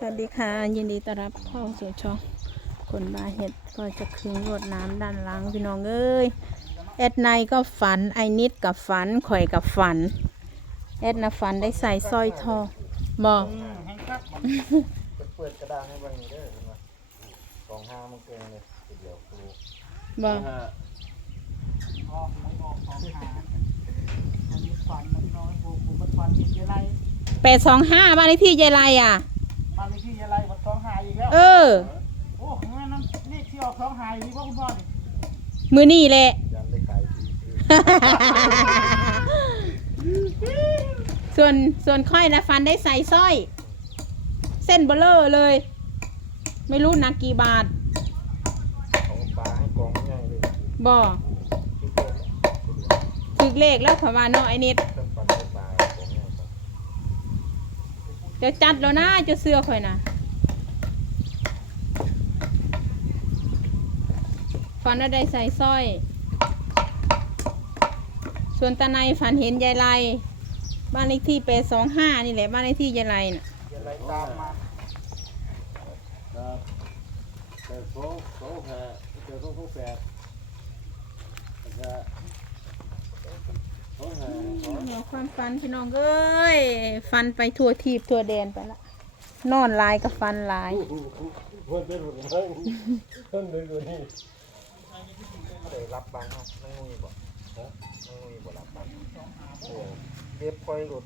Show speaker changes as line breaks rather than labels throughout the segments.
สวัสดีค่ะ ยินดีต้อนรับเข้าสู่ช่องคนบาเห็ดก็จะคืนรวดน้ำด้านหลังพี่น้องเอ้ยแอดไนก็ฝันไอนิดกับฝันข่อยกับฝัน แอดนะฝันได้ใส่สร้อยทองบอก
เปิดกระดานให้บังเด้อสองห้ามันเกินเลยเดี๋ยวครู
บอก
ห้า
ออกไมันออกสองห้าอันนี้ฝันน้อยผมผมมันฝันเห็นยายไร
แปดสองห้าบ้านเลขที่ยายไรอะ
บ้านเลขที่ยายไรมันสองหาอีกแล้ว
เออ
โอ้งั้นนั่นเลขที่ออกสองหาอีกว่าคุณพ่อนี่
มือนี่แหละ
ยันได้ขายทีคือ
ส่วนส่วนค่อยนะฟันได้ใส่สร้อย เส้นเบลเลอร์เลย ไม่รู้หนักกี่บาท
เอาปลาให้กองง่ายเลย
บอก
คือเกินแล้ว
ถึกเลขแล้วขวาเนาะไอนิด
ต้องปันให้ปลากองง่าย ไป
จะจัดแล้วนะจะเสื้อข่อยนะฝันว่าได้ใส่สร้อย ส่วนตาในฝันเห็นยายไลบ้านเลขที่เปสองห้านี่แหละบ้านเลขที่ยายไลน่ะ
ยายไรตามมา
ครับแต่สองสองห้าแต่สองสองแปดแล้วก็สองห้าสอง
เอาความฝันพี่น้องเอ้ยฟันไปทั่วทีบทั่วแดนไปละนอนลายกับฟันลาย
คนเป็นหมดเลยคนเป็นคนนี้
เดี๋ยวรับบางเขานั่งงุยบ่ฮะนั่งงุยบ่รับบังเออเรียบคอยรถ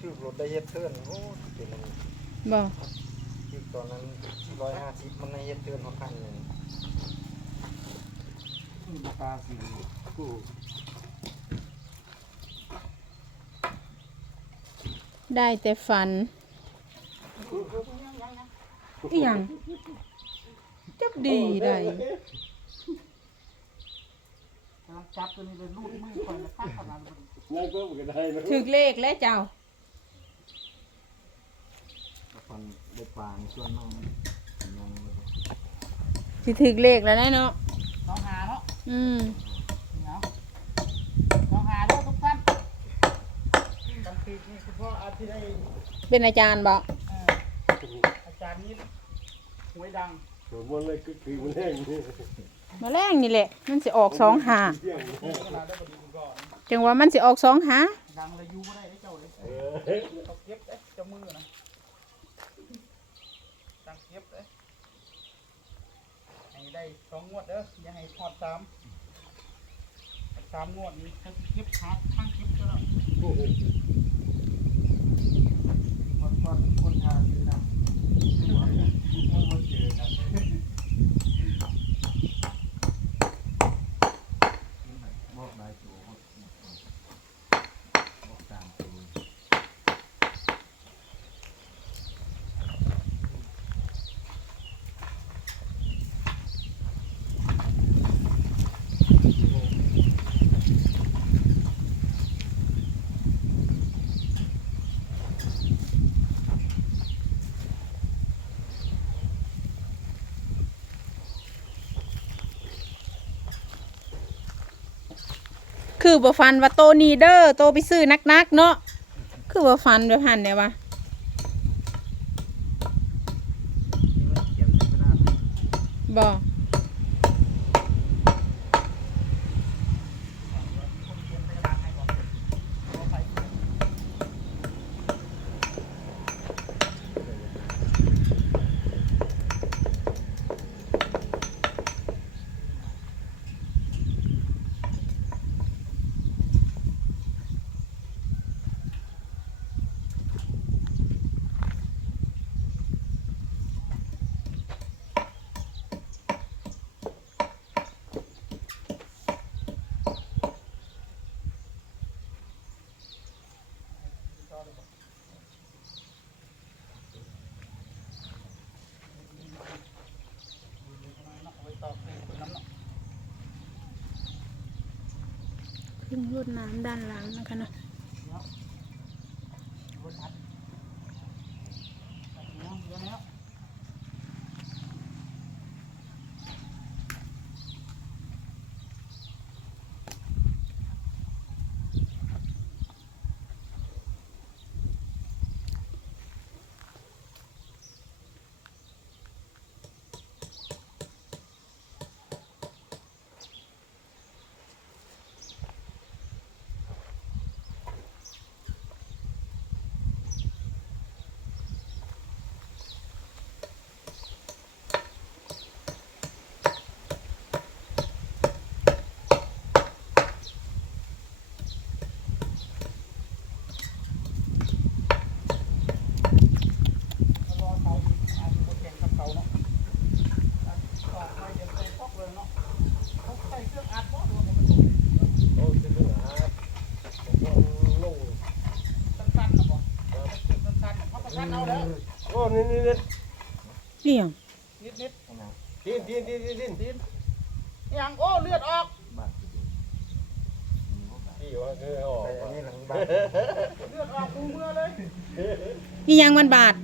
ถือรถได้เฮ็ดเทิร์นโอ้เป็นอันนี้
บอก
ที่ตอนนั้นร้อยห้าสิบมันในเฮ็ดเทิร์นเขาคันหนึ่ง
ตาสีกู
ได้แต่ฝันอีหยังจักดีได้
กำลังจับตัวนี้เลยลูดมือคนละตั้งขนาดนี้
นั่งก็ไม่ได้นะ
ถึกเลขแล้วเจ้า
ฟันได้ปลาในส่วนน้องน้องเลย
สิถึกเลขแล้วนะเนาะ
สองหาเนาะ
อืม
เนาะสองหาเด้อทุกท่านจำปีนี่คุณ พ่ออาทิตย์ได้
เป็นอาจารย์บอก
เอ่ออาจารย์นิดหวยดัง
สมมติเลยก็คือมันแห้งนี่
มาแรงนี่แหละ มันสิออกสองหา
เที่ยง
ขนาดได้บดีคุณพ่อ
จังว่ามันสิออกสองหา
ดังเลยอยูไม่ได้ได้เจ้าเลย
เออ
เขาเก็บเอ๊ะเจ้ามือนะตั้งเก็บเอ๊ะให้ได้สองงวดเด้ออย่าให้พอดสามสามงวดนี้เขาสิเก็บขาดข้างเก็บก็แล้วหมดก่ คนคนทานอยู่นะไม่มาเจอกัน
บอกได้ตัวบอกตามตัว
คือบ่ฟันว่าโตนีเดอร์โตไปซื้อนักๆเนาะคือบ่ฟันแบบหันเนี่ยวะ
นี่มันเขียนใส่กระดาษ
บอก
เอาไว้ต่อเป็นคนน้ำเนาะ
พึ่งรดน้ำด้านหลังนะคะเนาะ
รถอัดอัดเนาะเดี๋ยวแล้ว
โอ้นี่นี่นี่
นี่หยัง
นิดนิด
ดินดินดินดินดิน
ดินนี่ยังโอ้เลือดออก
นที่
ว่าคือออก
อันนี้หลังบ้าน
เลือดออกคูเมื่อเลย
นี่หยังมันบาด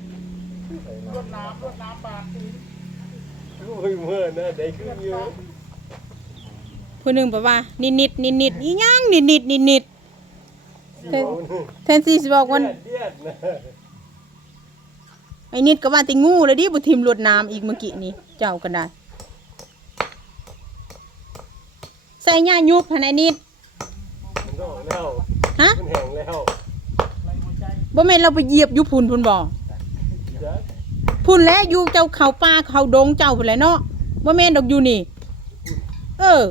ใส่
รวด
น้ำ
น้ำรวดน้ำบาดตีน
รู้เมื่อนะได้ขึ้นอยู่
ผู้หนึ่งบอกว่า นิดนิดนิดนิดๆอีหยังนิดนิดนิดนิดๆแทนแทนที่สิบอกว่า
เดียดเดียดนะ
ไอ้นิดก็ว่าติงูเลยดิบ่ทิมรวดน้ำอีกเมื่อกี้นี้เจ้าก็ได้ ใส่หญ้ายุบหั่นไอ้นิด
มันก็ออกแล้ว
ฮะ
มันแห้งแล้ว
ไรหัวใจ
บ่แม่นเราไปเหยียบอยู่พุ่นพุ่นบ่
จ้ะ
พุ่นแล้วอยู่เจ้าเขาป่าเขาดงเจ้าพุ่นแหละเนาะบ่แม่นดอกอยู่นี่ เออ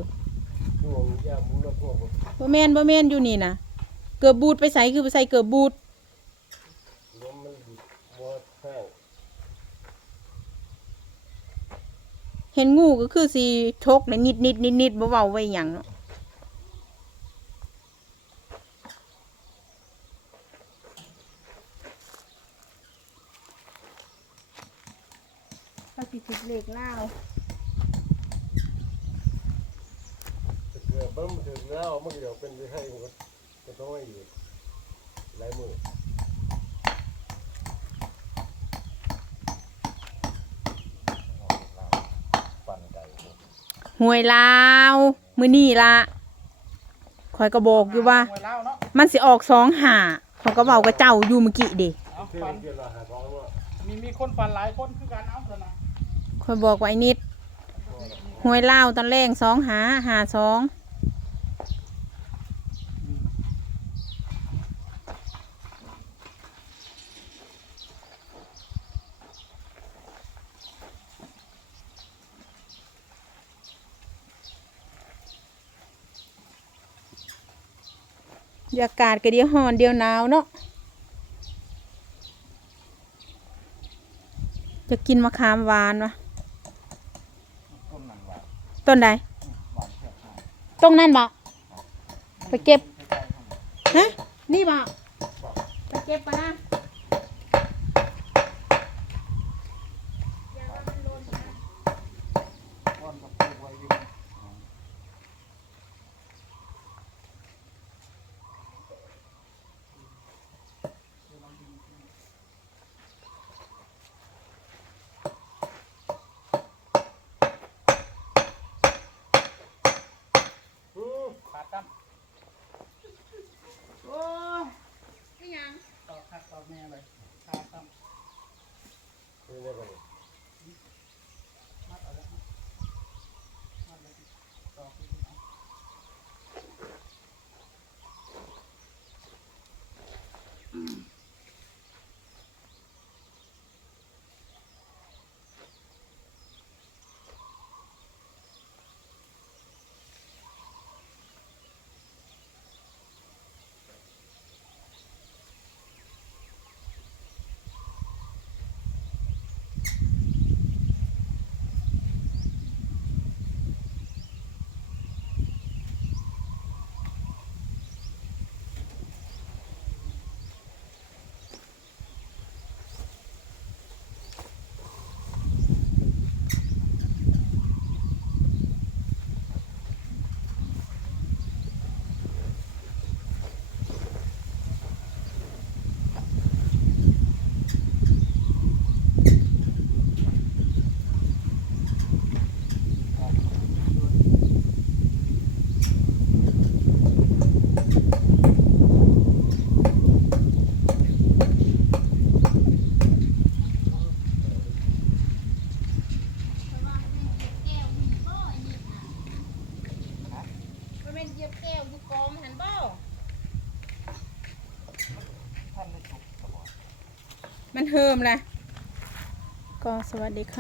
ห่วงยามึงรถห่วงบ่
บ่แม่นบ่แม่นอยู่นี่นะเกือบบูดไปใส่คือไปใส่เกือบบูด
ลมมันดูดมัวแห้ง
เห็นงูก็คือสิชกในนิดนิดนิดนิดบ่เว้าไว้หยังเนาะก็สิถึกเลขลาว
จะเกิดเบิ่มถึงแล้วมันก็เดี๋ยวเป็นไปให้มันก็จะต้องให้อยู่หลายมือ
ฟันไก่
หวยลาวมื้อนี้ละข่อยก็บอกอยู่ว่า
หวยเล่าเนาะ
มันสิออกสองหาเขาก็เว้ากับเจ้าอยู่เมื่อกี้เดิ
เอา
คือ
ฟัน
เกี่ยวกับหาท้องว่า
มีมีคนฟันหลายคนคือการเอาเถอะนะ
ข่อยบอกว่าไอ้นิดหวยลาวตอนแรกสองหาหาสอง อากาศก็เดียวหอนเดียวหนาวเนาะจะกินมะขามหวานวะ
ต้นหนังหน
ต้น
นั่น
ตรงนั้นบ่ไปเก็บฮะนี่บะไปเก็บปะนะ
ก้อนกับปูไว้อยู่
อื อ
ขาดกันโอ้ย
ไม่ยัง
ต่อขาดต่อแม่เลยขาดกัน
นี่ได้บ่นี่
มัดเอาแล้วมัดเลยต่อไปเอา
มันเป็นเหยียบแก้วอยู่กองหันบ่
ทอก
มันเฮิมแหละก็สวัสดีค่ะ